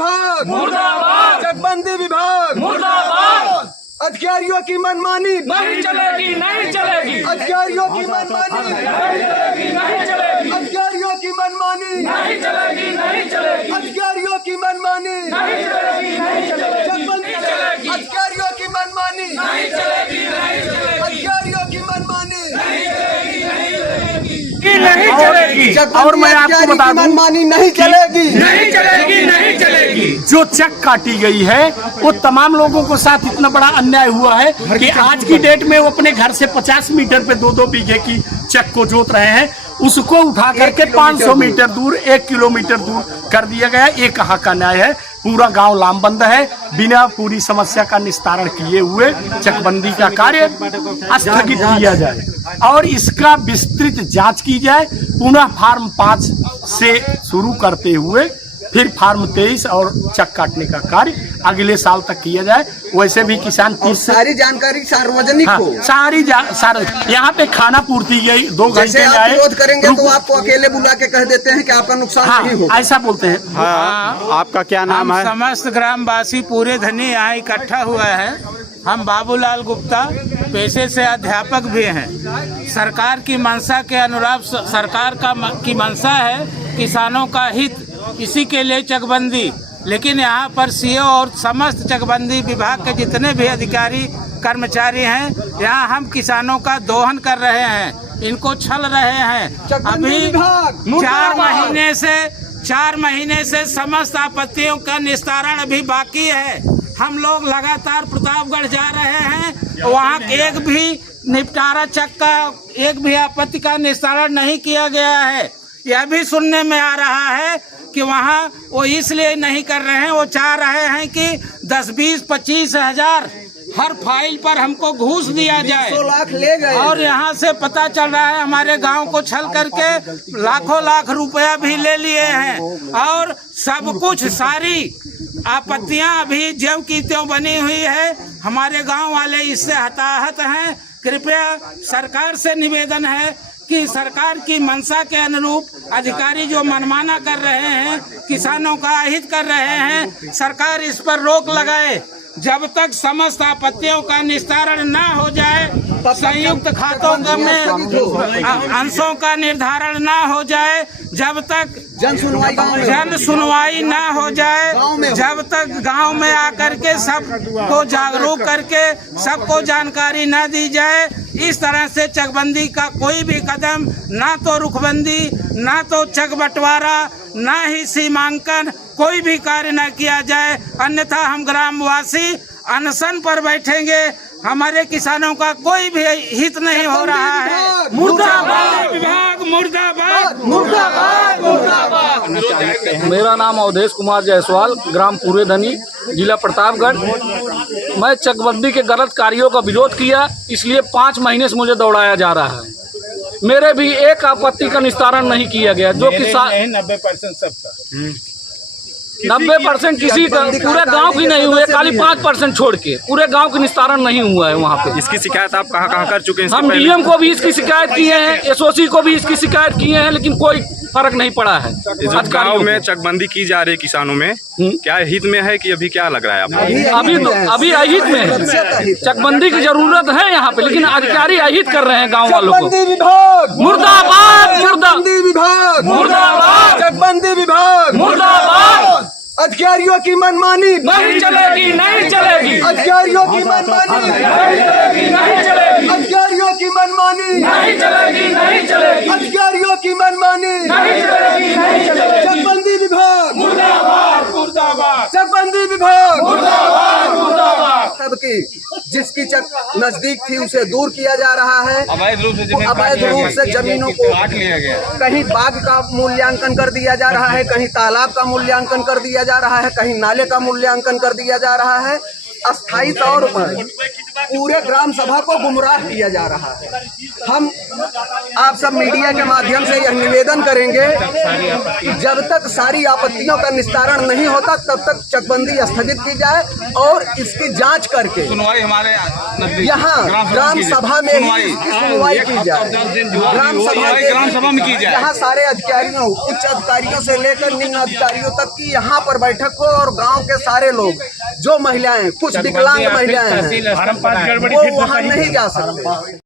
विभाग मुर्दाबाद, चकबंदी विभाग मुर्दाबाद। अधिकारियों की मनमानी नहीं चलेगी, नहीं चलेगी, अधिकारियों की मनमानी नहीं चलेगी, नहीं चलेगी, अधिकारियों की मनमानी नहीं चलेगी, नहीं चलेगी, अधिकारियों की मनमानी नहीं चलेगी, नहीं चलेगी, चकबंदी चलेगी, अधिकारियों की मनमानी नहीं चलेगी, नहीं चलेगी, अधिकारियों की मनमानी नहीं चलेगी। और मैं आपको बता दूं, मनमानी नहीं चलेगी, नहीं चलेगी, नहीं चलेगी। जो चक काटी गई है वो तमाम लोगों को साथ इतना बड़ा अन्याय हुआ है कि आज की डेट में वो अपने घर से 50 मीटर पे 2-2 बीघे की चक को जोत रहे हैं, उसको उठा करके 500 मीटर दूर 1 किलोमीटर दूर कर दिया गया। ये कहाँ का न्याय है? पूरा गांव लामबंद है, बिना पूरी समस्या का निस्तारण किए हुए चकबंदी का कार्य स्थगित किया जाए और इसका विस्तृत जांच की जाए। पुनः फार्म 5 से शुरू करते हुए फिर फार्म 23 और चक काटने का कार्य अगले साल तक किया जाए। वैसे भी किसान और सारी जानकारी सार्वजनिक हो। सारी यहाँ पे खाना पूर्ति गई 2 घंटे आप विरोध करेंगे तो आपको अकेले बुला के कह देते हैं कि आपका नुकसान नहीं होगा। ऐसा बोलते हैं। हाँ, आपका क्या नाम है? समस्त ग्रामवासी पूरे धनी यहाँ इकट्ठा हुआ है। हम बाबूलाल गुप्ता पेशे से अध्यापक भी हैं। सरकार की मंशा के अनुरूप सरकार की मंशा है किसानों का हित, इसी के लिए चकबंदी। लेकिन यहाँ पर सीओ और समस्त चकबंदी विभाग के जितने भी अधिकारी कर्मचारी हैं, यहाँ हम किसानों का दोहन कर रहे हैं, इनको छल रहे हैं। अभी 4 महीने से समस्त आपत्तियों का निस्तारण अभी बाकी है। हम लोग लगातार प्रतापगढ़ जा रहे हैं, वहाँ एक भी निपटारा चक का एक भी आपत्ति का निस्तारण नहीं किया गया है। यह भी सुनने में आ रहा है कि वहाँ वो इसलिए नहीं कर रहे हैं, वो चाह रहे हैं कि 10, 20, 25 हजार हर फाइल पर हमको घूस दिया जाए। 100 लाख ले गए और यहाँ से पता चल रहा है हमारे गांव को छल करके लाखों लाख रुपया भी ले लिए हैं और सब कुछ सारी आपत्तियां अभी ज्यों की त्यों बनी हुई है। हमारे गांव वाले इससे हताहत हैं। कृपया सरकार से निवेदन है कि सरकार की मंशा के अनुरूप अधिकारी जो मनमाना कर रहे हैं, किसानों का अहित कर रहे हैं, सरकार इस पर रोक लगाए। जब तक समस्त आपत्तियों का निस्तारण न हो जाए, संयुक्त खातों में अंशों का निर्धारण न हो जाए, जब तक जन सुनवाई न हो जाए, जब तक गांव में आकर के सबको जागरूक करके सबको जानकारी न दी जाए, इस तरह से चकबंदी का कोई भी कदम, ना तो रुखबंदी, ना तो चक बंटवारा, ना ही सीमांकन, कोई भी कार्य न किया जाए, अन्यथा हम ग्रामवासी अनशन पर बैठेंगे। हमारे किसानों का कोई भी हित नहीं हो रहा है। मुर्दाबाद विभाग, मुर्दाबाद, मुर्दाबाद, मुर्दाबाद। मेरा नाम अवधेश कुमार जायसवाल, ग्राम पूरे धनी, जिला प्रतापगढ़। मैं चकबंदी के गलत कार्यों का विरोध किया, इसलिए 5 महीने से मुझे दौड़ाया जा रहा है। मेरे भी एक आपत्ति का निस्तारण नहीं किया गया, जो कि 90% सबका 90% किसी का, पूरे गांव की नहीं हुए, खाली 5% छोड़ के पूरे गांव की निस्तारण नहीं हुआ है वहाँ पे। इसकी शिकायत आप कहाँ कर चुके हैं? हम डीएम को भी इसकी शिकायत किए हैं, एसओसी को भी इसकी शिकायत किए हैं, लेकिन कोई फर्क नहीं पड़ा है। गांव में चकबंदी की जा रही है किसानों में, क्या हित में है कि अभी क्या लग रहा है आपको? अभी अहित में है। चकबंदी की जरूरत है यहाँ पे, लेकिन अधिकारी अहित कर रहे हैं गाँव वालों को। मुर्दाबाद, चकबंदी विभाग, मुर्दाबाद, चकबंदी विभाग, मुर्दाबाद। अधिकारियों की मनमानी नहीं चलेगी, नहीं चलेगी, अधिकारियों की मनमानी नहीं चलेगी, नहीं चलेगी, अधिकारियों की मनमानी नहीं चलेगी, नहीं चलेगी, अधिकारियों की मनमानी नहीं चलेगी, नहीं चलेगी। चकबंदी विभाग, मुर्दाबाद, मुर्दाबाद, चकबंदी विभाग, मुर्दाबाद, मुर्दाबाद। सबकी जिसकी चक नजदीक थी उसे दूर किया जा रहा है। अवैध रूप से जमीनों को कहीं बाग का मूल्यांकन कर दिया जा रहा है, कहीं तालाब का मूल्यांकन कर दिया जा रहा है, कहीं नाले का मूल्यांकन कर दिया जा रहा है। अस्थायी तौर पर पूरे ग्राम सभा को गुमराह किया जा रहा है। हम आप सब मीडिया के माध्यम से यह निवेदन करेंगे कि जब तक सारी आपत्तियों का निस्तारण नहीं होता तब तक चकबंदी स्थगित की जाए और इसकी जांच करके सुनवाई हमारे यहाँ ग्राम सभा में ही इसकी सुनवाई की जाए। ग्राम सभा में की जाए। यहाँ सारे अधिकारियों, उच्च अधिकारियों से लेकर निम्न अधिकारियों तक की यहाँ पर बैठक हो और गांव के सारे लोग, जो महिलाएं, कुछ विकलांग महिलाएं हैं, वो वहाँ नहीं जा सकते।